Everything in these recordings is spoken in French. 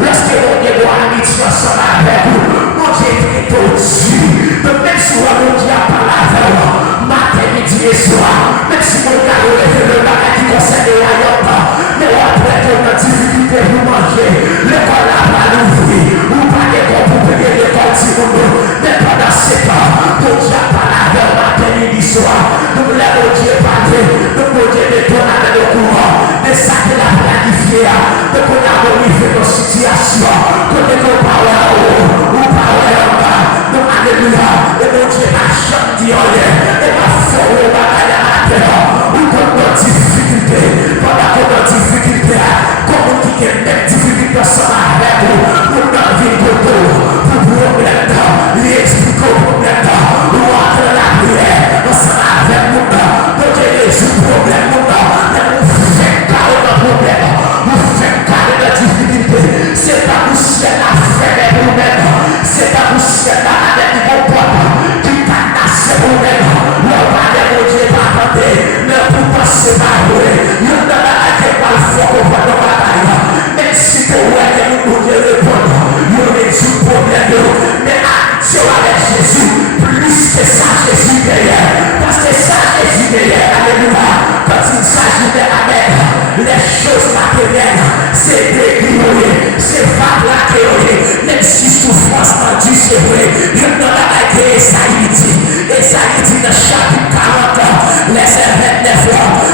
lorsque mon Dieu doit amitié ensemble avec vous, mon Dieu est au-dessus. Donc même si mon Dieu a parlé avec vous, matin, midi et soir, même si mon Dieu a levé le bagage qui concerne les royaumes, mais après qu'on a difficulté pour manger, l'école n'a pas l'ouvrir, ou pas l'école pour payer l'école si vous mais pendant 7 ans, mon Dieu a parlé avec vous matin, midi, soir, donc là, mon Dieu a parlé, donc mon Dieu est tourné dans le courant, de ça qu'il a planifié, de qu'on a modifié nos situations, que nous parlons en haut, ou parlons en bas, donc alléluia, et mon Dieu a chanté en l'air, et ma foi, on va aller à la terre, ou comme nos difficultés, pendant qu'on a difficulté, comme on dit qu'il y a même difficulté ensemble avec vous, pour notre vie de tout, pour problème, lui expliquer au problème, ou entre la prière, ensemble avec nous, donc il résout le problème, c'est pas pour ciel à faire vous-même, c'est pas pour ciel à avec vos potes qui t'attache vous-même. Le Père de Dieu va attendre, mais pour passer par vous, il y en a qui pas le fort au point de bataille. Même si tu vois que nous Dieu répondre, il résout le problème, mais action avec Jésus, plus que ça, Jésus derrière. Parce que ça, Jésus derrière, alléluia. Quand il s'agit de la mer, les choses matérielles, c'est dégrillé, c'est pas plaqué, même si souffrance m'a dit c'est vrai, je ne donne pas que Esaïe dit dans chapitre 40, verset 29,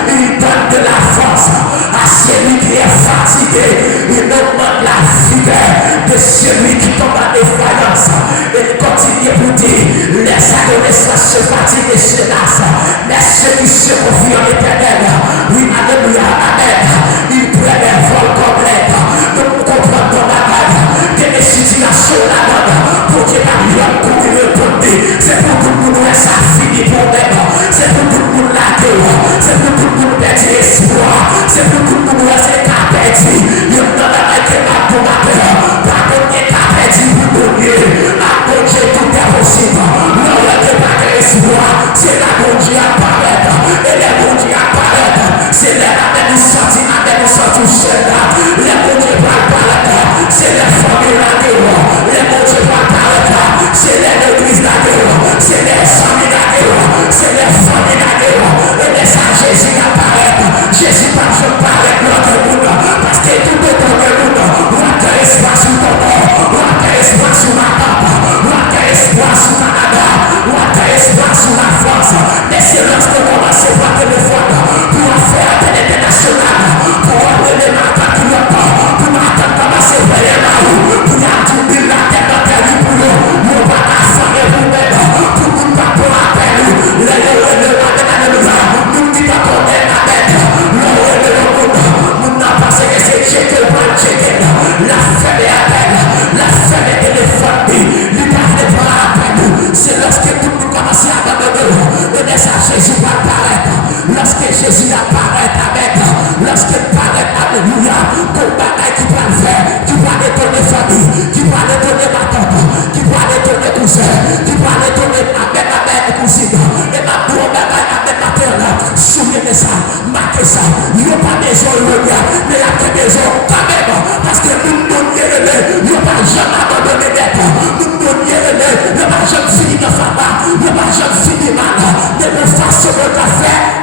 il donne de la force à celui qui est fatigué, il demande la vigueur de celui qui tombe en défaillance, et continue pour dire, les adolescents se fatiguent et se lassent, mais ceux qui se confient en l'éternel, oui, alléluia, amen, ils prennent un vol complet. Donc nous comprenons ton bagage, que les situations là-dedans, pour que la vie pour nous répondre, c'est pour que nous nous ça fini pour nous, c'est pour que nous laguer, c'est pour que nous perdre espoir, c'est pour que nous rester capés, il y a un bagage qui est pour matin, pas qu'on est capés pour donner, à bon Dieu tout est possible, non, il n'y a pas d'espoir, c'est la bon Dieu apparaître, et la bon Dieu apparaître, c'est la nous sortir, nous sortir seul là, les bon Dieu va apparaître, c'est la famille là les bon Dieu va apparaître, c'est l'église là c'est les amis là c'est les familles là et les ça Jésus apparaître, Jésus pas je parle de l'autre monde, parce que tout est dans le monde, on a espace sur ton corps, on a espace sur ma papa, on a espace sur ma nana, on a espace sur ma force, mais c'est lorsque on commence à voir téléphone pour faire à l'international, pour amener ma patriote, pour m'attendre commencer à faire là pour attendre la tête dans ta vie pour nous pas affaire vous-même, pour nous pas pour appel, nous dit pas qu'on est à bête, nous n'a pas que c'est checker ou pas checker, la fête est à peine, la fête est téléphone, il pas fait pour appel, c'est lorsque tout nous commence à abandonner, et ça Jésus va apparaître, lorsque Jésus apparaît avec, lorsqu'il paraît, alléluia, qu'on bataille qui va le faire, qui va détonner famille, qui va détonner ma tante, qui va détonner cousin, qui va détonner ma mère cousine, et ma bourre, ma maternelle, souvenez ça, marquez ça, il n'y a pas besoin de regard, mais il y a que besoin quand même, parce que nous ne nous il n'y a pas jamais abandonné d'être, nous ne nous il n'y a pas jamais fini de faire mal, il n'y a pas jamais fini mal, mais nous faisons notre affaire.